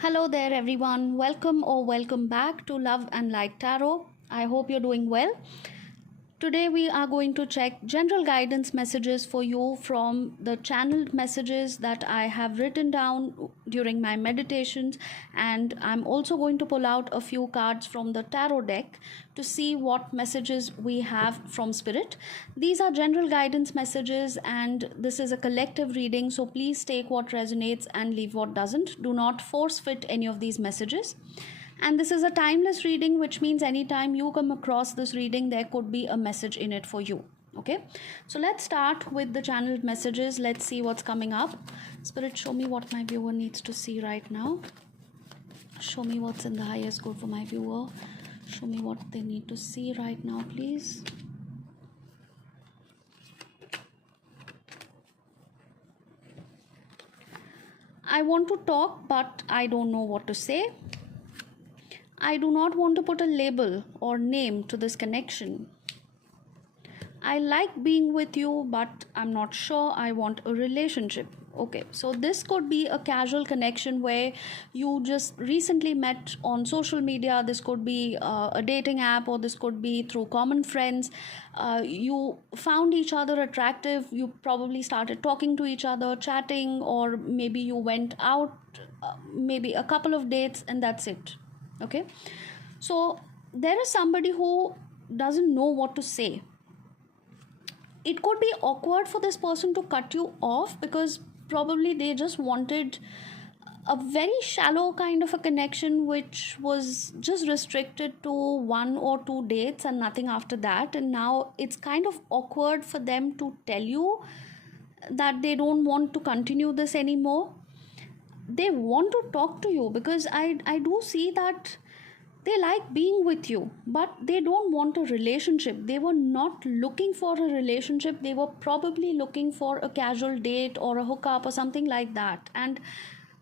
Hello there, everyone. Welcome back to Love and Light Tarot. I hope you're doing well. Today, we are going to check general guidance messages for you from the channeled messages that I have written down during my meditations, and I'm also going to pull out a few cards from the tarot deck to see what messages we have from Spirit. These are general guidance messages, and this is a collective reading, so please take what resonates and leave what doesn't. Do not force fit any of these messages. And this is a timeless reading, which means anytime you come across this reading, there could be a message in it for you. Okay, so let's start with the channeled messages. Let's see what's coming up. Spirit, show me what my viewer needs to see right now. Show me what's in the highest good for my viewer. Show me what they need to see right now, please. I want to talk, but I don't know what to say. I do not want to put a label or name to this connection. I like being with you, but I'm not sure I want a relationship. Okay, so this could be a casual connection where you just recently met on social media. This could be a dating app, or this could be through common friends. You found each other attractive. You probably started talking to each other, chatting, or maybe you went out, maybe a couple of dates, and that's it. Okay, so there is somebody who doesn't know what to say. It could be awkward for this person to cut you off because probably they just wanted a very shallow kind of a connection, which was just restricted to 1 or 2 dates and nothing after that. And now it's kind of awkward for them to tell you that they don't want to continue this anymore. They want to talk to you because I do see that they like being with you, but they don't want a relationship. They were not looking for a relationship. They were probably looking for a casual date or a hookup or something like that. And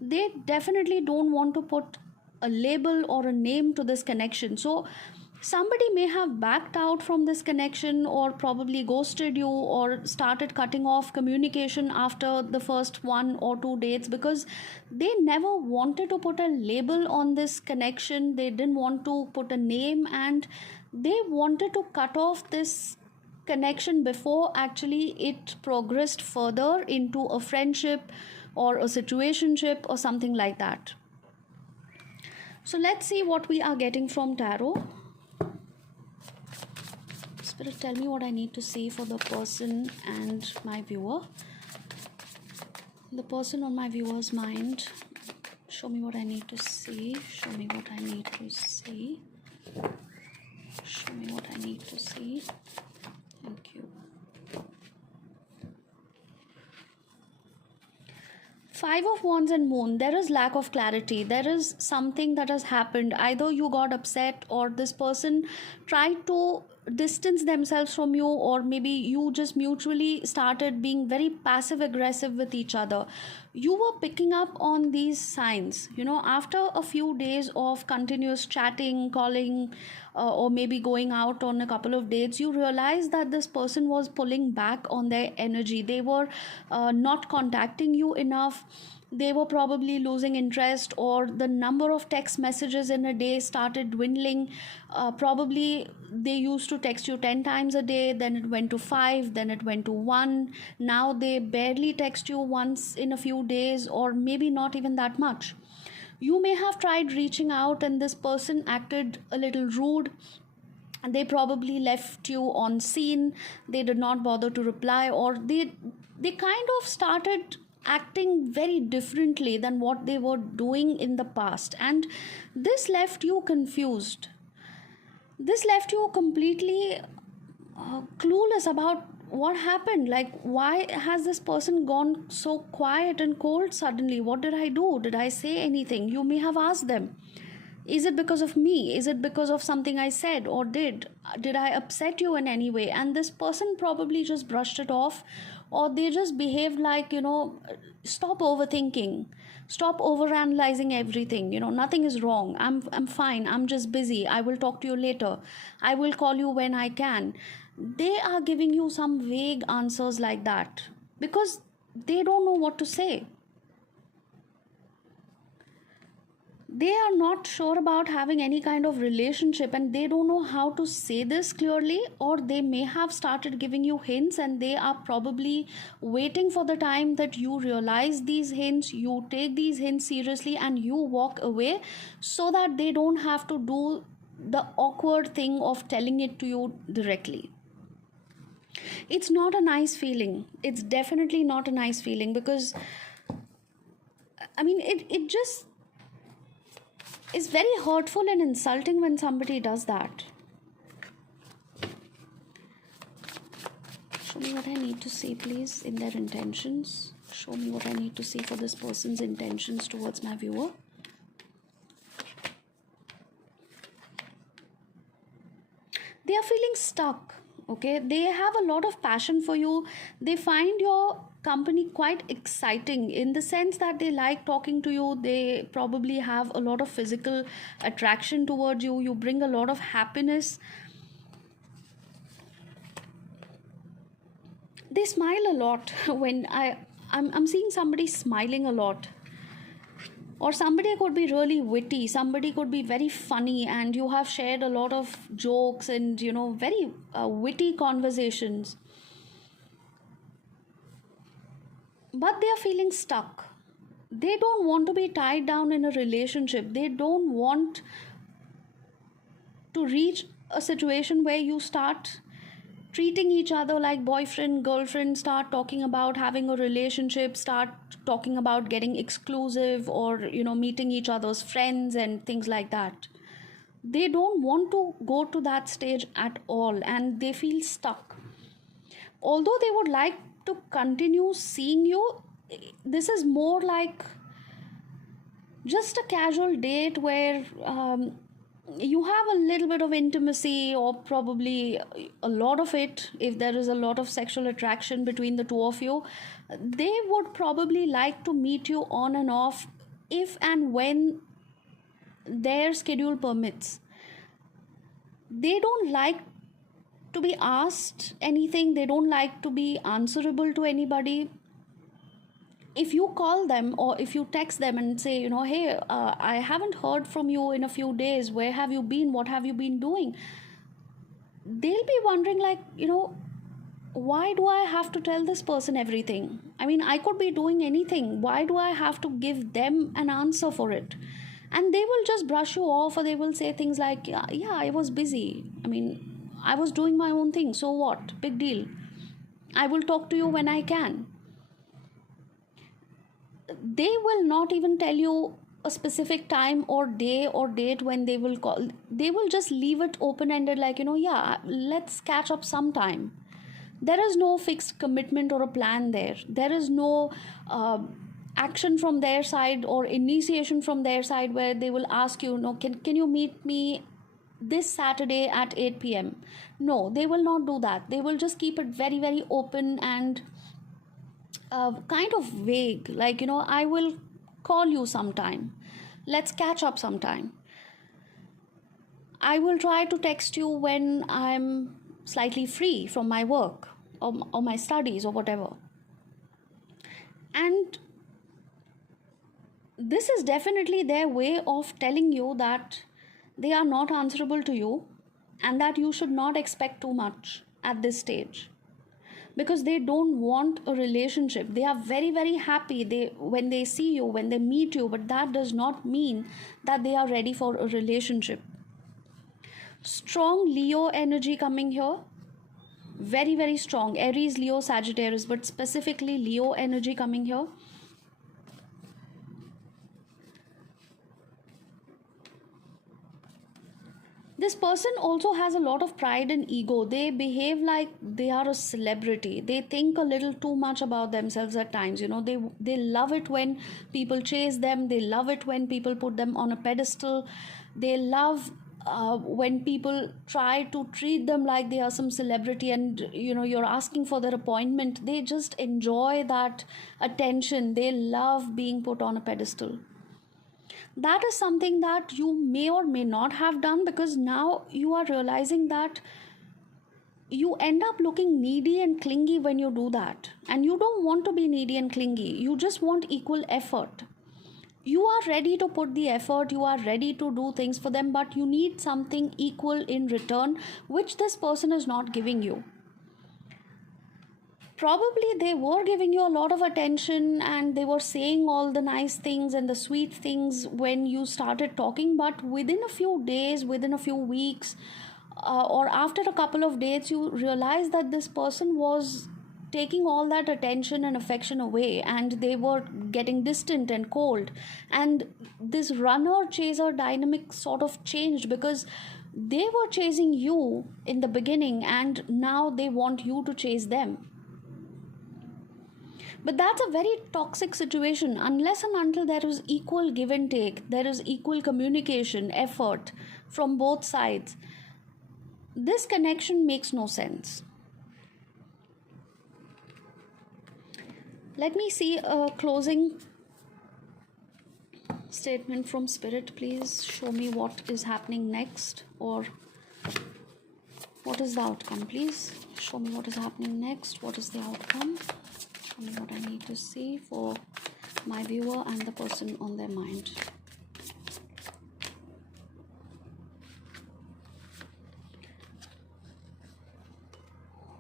they definitely don't want to put a label or a name to this connection. So somebody may have backed out from this connection, or probably ghosted you, or started cutting off communication after the first 1 or 2 dates because they never wanted to put a label on this connection. They didn't want to put a name, and they wanted to cut off this connection before actually it progressed further into a friendship or a situationship or something like that. So let's see what we are getting from tarot. Spirit, tell me what I need to see for the person and my viewer. The person on my viewer's mind. Show me what I need to see. Show me what I need to see. Show me what I need to see. Thank you. Five of Wands and Moon. There is lack of clarity. There is something that has happened. Either you got upset, or this person tried to distance themselves from you, or maybe you just mutually started being very passive aggressive with each other. You were picking up on these signs, after a few days of continuous chatting, calling, or maybe going out on a couple of dates. You realize that this person was pulling back on their energy. They were not contacting you enough. They were probably losing interest, or the number of text messages in a day started dwindling. Probably they used to text you 10 times a day, then it went to 5, then it went to 1. Now they barely text you once in a few days, or maybe not even that much. You may have tried reaching out, and this person acted a little rude. They probably left you on scene. They did not bother to reply, or they kind of started acting very differently than what they were doing in the past, and this left you confused. This left you completely clueless about what happened. Like, why has this person gone so quiet and cold suddenly? What did I do? Did I say anything? You may have asked them, is it because of me? Is it because of something I said or did I upset you in any way? And this person probably just brushed it off, or they just behaved like, stop overthinking, stop overanalyzing everything. Nothing is wrong. I'm fine. I'm just busy. I will talk to you later. I will call you when I can. They are giving you some vague answers like that because they don't know what to say. they are not sure about having any kind of relationship, and they don't know how to say this clearly, or they may have started giving you hints and they are probably waiting for the time that you realize these hints, you take these hints seriously and you walk away, so that they don't have to do the awkward thing of telling it to you directly. It's not a nice feeling. It's definitely not a nice feeling, because I mean, it just is very hurtful and insulting when somebody does that. Show me what I need to see, please, in their intentions. Show me what I need to see for this person's intentions towards my viewer. They are feeling stuck. Okay, they have a lot of passion for you. They find your company quite exciting, in the sense that they like talking to you. They probably have a lot of physical attraction towards you. You bring a lot of happiness. They smile a lot. When I'm seeing somebody smiling a lot. Or somebody could be really witty, somebody could be very funny, and you have shared a lot of jokes and, very witty conversations. But they are feeling stuck. They don't want to be tied down in a relationship. They don't want to reach a situation where you start treating each other like boyfriend, girlfriend, start talking about having a relationship, start talking about getting exclusive, or, meeting each other's friends and things like that. They don't want to go to that stage at all, and they feel stuck. Although they would like to continue seeing you, this is more like just a casual date where you have a little bit of intimacy, or probably a lot of it. If there is a lot of sexual attraction between the two of you, they would probably like to meet you on and off, if and when their schedule permits. They don't like to be asked anything. They don't like to be answerable to anybody. If you call them or if you text them and say, hey, I haven't heard from you in a few days, where have you been, what have you been doing, they'll be wondering, like, why do I have to tell this person everything? I mean, I could be doing anything. Why do I have to give them an answer for it? And they will just brush you off, or they will say things like, yeah, I was busy. I mean, I was doing my own thing. So what? Big deal. I will talk to you when I can. They will not even tell you a specific time or day or date when they will call. They will just leave it open-ended, like, yeah, let's catch up sometime. There is no fixed commitment or a plan there. There is no action from their side or initiation from their side where they will ask you, can you meet me this Saturday at 8 p.m. No, they will not do that. They will just keep it very, very open and kind of vague, like, I will call you sometime, let's catch up sometime, I will try to text you when I'm slightly free from my work or my studies or whatever. And this is definitely their way of telling you that they are not answerable to you, and that you should not expect too much at this stage, because they don't want a relationship. They are very, very happy when they see you, when they meet you, but that does not mean that they are ready for a relationship. Strong Leo energy coming here. Very, very strong. Aries, Leo, Sagittarius, but specifically Leo energy coming here. This person also has a lot of pride and ego. They behave like they are a celebrity. They think a little too much about themselves at times. They love it when people chase them. They love it when people put them on a pedestal. They love when people try to treat them like they are some celebrity, and you're asking for their appointment. They just enjoy that attention. They love being put on a pedestal. That is something that you may or may not have done, because now you are realizing that you end up looking needy and clingy when you do that. And you don't want to be needy and clingy. You just want equal effort. You are ready to put the effort, you are ready to do things for them, but you need something equal in return, which this person is not giving you. Probably they were giving you a lot of attention and they were saying all the nice things and the sweet things when you started talking, but within a few days, within a few weeks, or after a couple of days, you realize that this person was taking all that attention and affection away, and they were getting distant and cold, and this runner chaser dynamic sort of changed, because they were chasing you in the beginning and now they want you to chase them. But that's a very toxic situation. Unless and until there is equal give and take, there is equal communication, effort from both sides, this connection makes no sense. Let me see a closing statement from Spirit. Please show me what is happening next, or what is the outcome. Please show me what is happening next. What is the outcome? Show me what I need to see for my viewer and the person on their mind.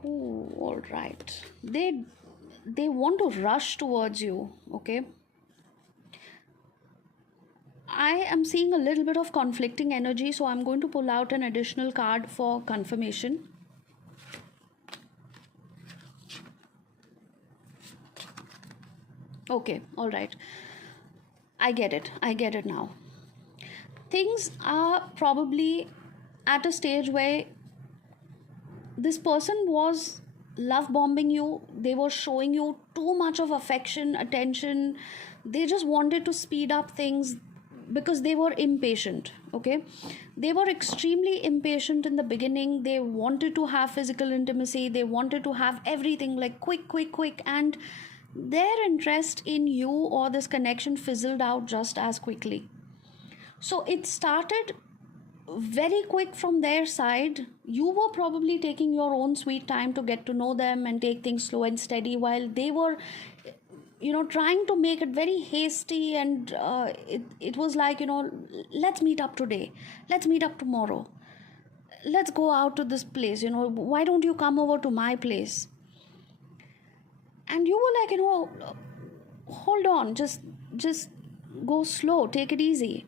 Oh, all right. They want to rush towards you, okay? I am seeing a little bit of conflicting energy, so I'm going to pull out an additional card for confirmation. Okay, all right. I get it now. Things are probably at a stage where this person was love bombing you. They were showing you too much of affection, attention. They just wanted to speed up things because they were impatient, okay? They were extremely impatient in the beginning. They wanted to have physical intimacy. They wanted to have everything like quick, and their interest in you or this connection fizzled out just as quickly. So it started very quick from their side. You were probably taking your own sweet time to get to know them and take things slow and steady, while they were trying to make it very hasty, and it was like, let's meet up today, let's meet up tomorrow, let's go out to this place, why don't you come over to my place? And you were like, hold on, just go slow, take it easy.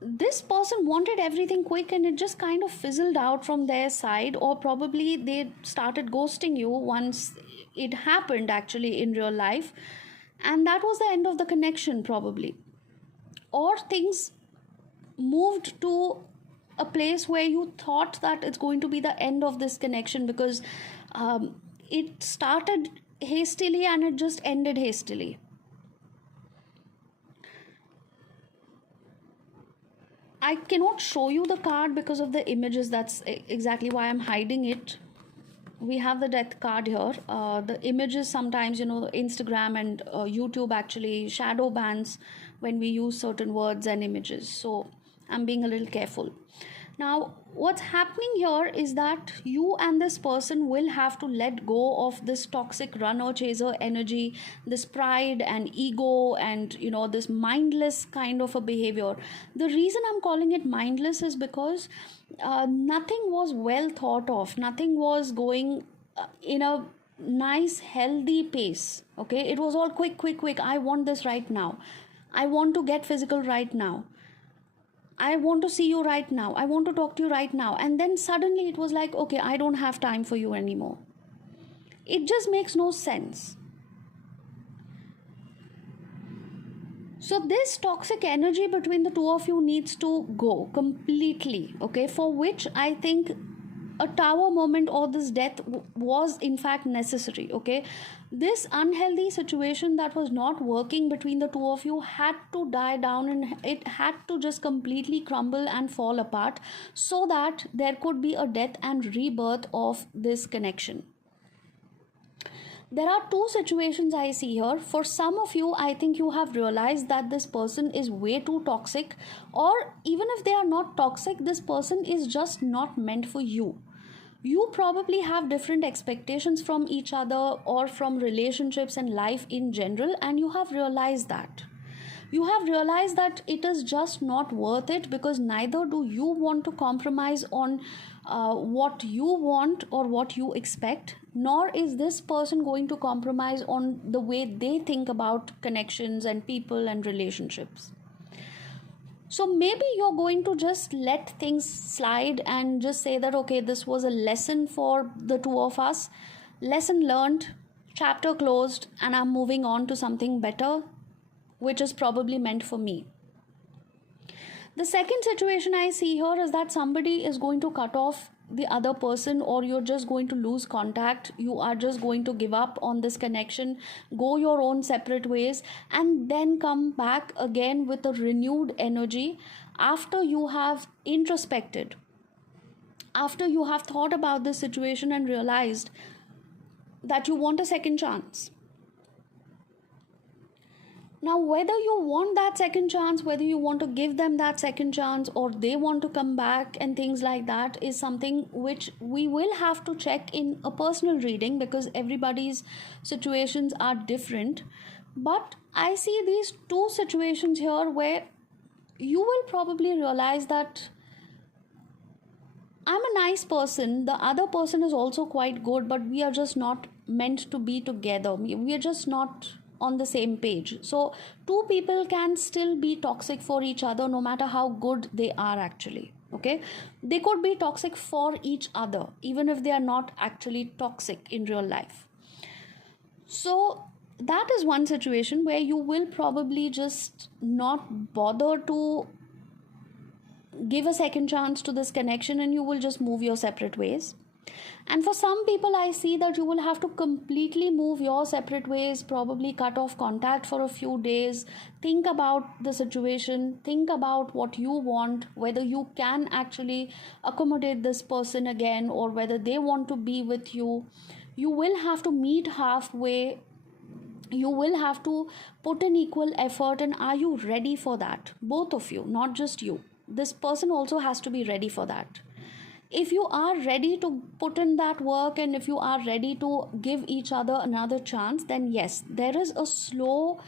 This person wanted everything quick, and it just kind of fizzled out from their side, or probably they started ghosting you once it happened actually in real life, and that was the end of the connection probably. Or things moved to a place where you thought that it's going to be the end of this connection, because it started hastily and it just ended hastily. I cannot show you the card because of the images. That's exactly why I'm hiding it. We have the death card here. The images sometimes, Instagram and YouTube actually shadow bans when we use certain words and images. So I'm being a little careful. Now, what's happening here is that you and this person will have to let go of this toxic runner chaser energy, this pride and ego, and this mindless kind of a behavior. The reason I'm calling it mindless is because nothing was well thought of, nothing was going in a nice healthy pace, okay? It was all quick. I want this right now, I want to get physical right now, I want to see you right now, I want to talk to you right now. And then suddenly it was like, okay, I don't have time for you anymore. It just makes no sense. So this toxic energy between the two of you needs to go completely, okay? For which I think a tower moment or this death was in fact necessary, okay? This unhealthy situation that was not working between the two of you had to die down, and it had to just completely crumble and fall apart, so that there could be a death and rebirth of this connection. There are two situations I see here. For some of you, I think you have realized that this person is way too toxic, or even if they are not toxic, this person is just not meant for you. You probably have different expectations from each other or from relationships and life in general, and you have realized that. You have realized that it is just not worth it, because neither do you want to compromise on what you want or what you expect, nor is this person going to compromise on the way they think about connections and people and relationships. So maybe you're going to just let things slide and just say that, okay, this was a lesson for the two of us, lesson learned, chapter closed, and I'm moving on to something better, which is probably meant for me. The second situation I see here is that somebody is going to cut off the other person, or you're just going to lose contact. You are just going to give up on this connection, go your own separate ways, and then come back again with a renewed energy after you have introspected, after you have thought about this situation and realized that you want a second chance. Now, whether you want that second chance, whether you want to give them that second chance, or they want to come back and things like that, is something which we will have to check in a personal reading, because everybody's situations are different. But I see these two situations here where you will probably realize that I'm a nice person, the other person is also quite good, but we are just not meant to be together. We are just not on the same page. So two people can still be toxic for each other no matter how good they are actually. Okay, they could be toxic for each other even if they are not actually toxic in real life. So that is one situation where you will probably just not bother to give a second chance to this connection, and you will just move your separate ways. And for some people, I see that you will have to completely move your separate ways, probably cut off contact for a few days, think about the situation, think about what you want, whether you can actually accommodate this person again, or whether they want to be with you. You will have to meet halfway. You will have to put in equal effort, and are you ready for that? Both of you, not just you. This person also has to be ready for that. If you are ready to put in that work, and if you are ready to give each other another chance, then yes, there is a slow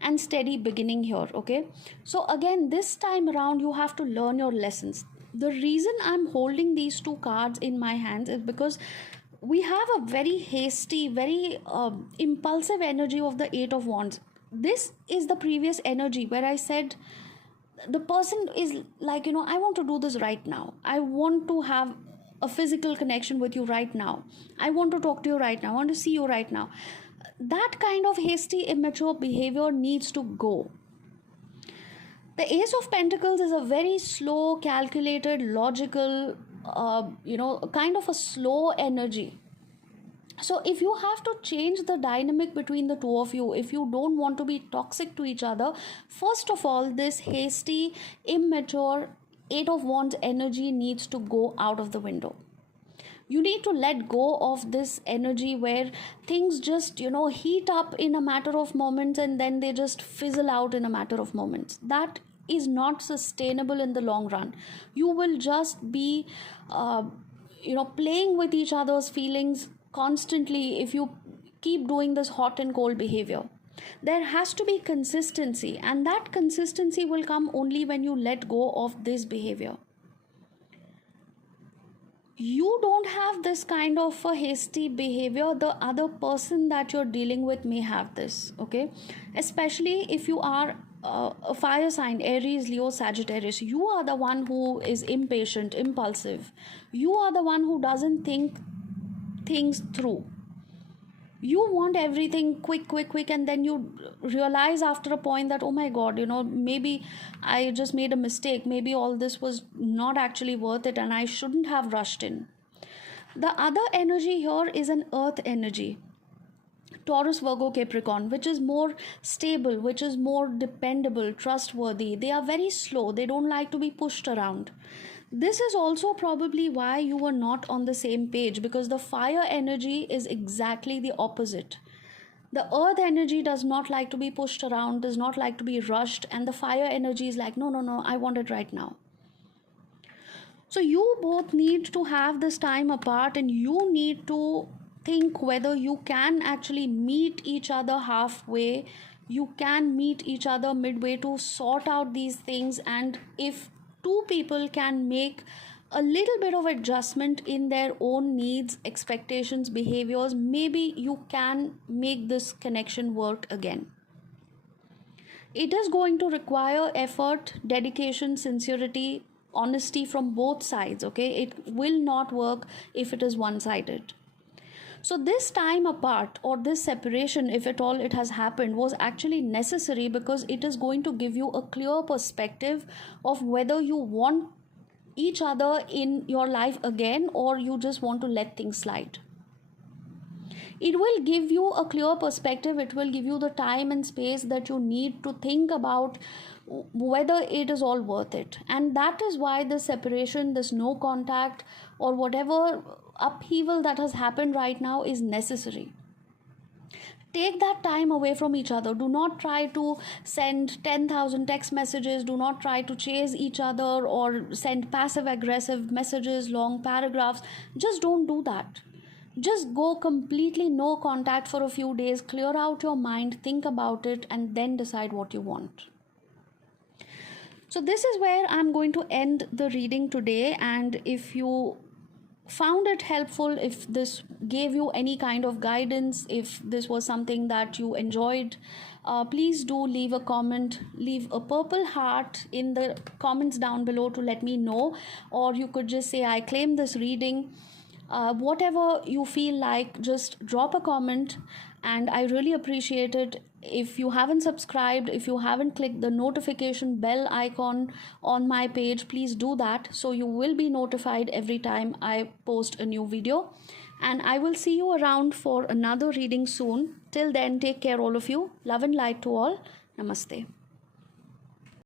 and steady beginning here. Okay, so again, this time around you have to learn your lessons. The reason I'm holding these two cards in my hands is because we have a very hasty, very impulsive energy of the Eight of Wands. This is the previous energy where I said the person is like, I want to do this right now. I want to have a physical connection with you right now. I want to talk to you right now. I want to see you right now. That kind of hasty, immature behavior needs to go. The Ace of Pentacles is a very slow, calculated, logical, kind of a slow energy. So if you have to change the dynamic between the two of you, if you don't want to be toxic to each other, first of all, this hasty, immature Eight of Wands energy needs to go out of the window. You need to let go of this energy where things just, heat up in a matter of moments and then they just fizzle out in a matter of moments. That is not sustainable in the long run. You will just be, playing with each other's feelings constantly if you keep doing this hot and cold behavior. There has to be consistency, and that consistency will come only when you let go of this behavior. You don't have this kind of a hasty behavior, the other person that you're dealing with may have this. Okay, especially if you are a fire sign, Aries, Leo, Sagittarius. You are the one who is impatient, impulsive. You are the one who doesn't think things through. You want everything quick, and then you realize after a point that, oh my god, maybe I just made a mistake. Maybe all this was not actually worth it and I shouldn't have rushed in. The other energy here is an earth energy. Taurus, Virgo, Capricorn, which is more stable, which is more dependable, trustworthy. They are very slow. They don't like to be pushed around. This is also probably why you were not on the same page, because the fire energy is exactly the opposite. The earth energy does not like to be pushed around, does not like to be rushed, and the fire energy is like, no, I want it right now. So you both need to have this time apart, and you need to think whether you can actually meet each other halfway You can meet each other midway to sort out these things, and if two people can make a little bit of adjustment in their own needs, expectations, behaviors, maybe you can make this connection work again. It is going to require effort, dedication, sincerity, honesty from both sides, okay? It will not work if it is one sided. So, this time apart or this separation, if at all it has happened, was actually necessary because it is going to give you a clear perspective of whether you want each other in your life again or you just want to let things slide. It will give you a clear perspective, it will give you the time and space that you need to think about whether it is all worth it. And that is why this separation, this no contact, or whatever upheaval that has happened right now is necessary. Take that time away from each other. Do not try to send 10,000 text messages. Do not try to chase each other or send passive aggressive messages, long paragraphs. Just don't do that. Just go completely no contact for a few days, clear out your mind, think about it, and then decide what you want. So, this is where I'm going to end the reading today. And if you found it helpful, if this gave you any kind of guidance, if this was something that you enjoyed, please do leave a comment, leave a purple heart in the comments down below to let me know, or you could just say I claim this reading. Whatever you feel like, just drop a comment, and I really appreciate it. If you haven't subscribed, if you haven't clicked the notification bell icon on my page, please do that so you will be notified every time I post a new video. And I will see you around for another reading soon. Till then, take care all of you. Love and light to all. Namaste.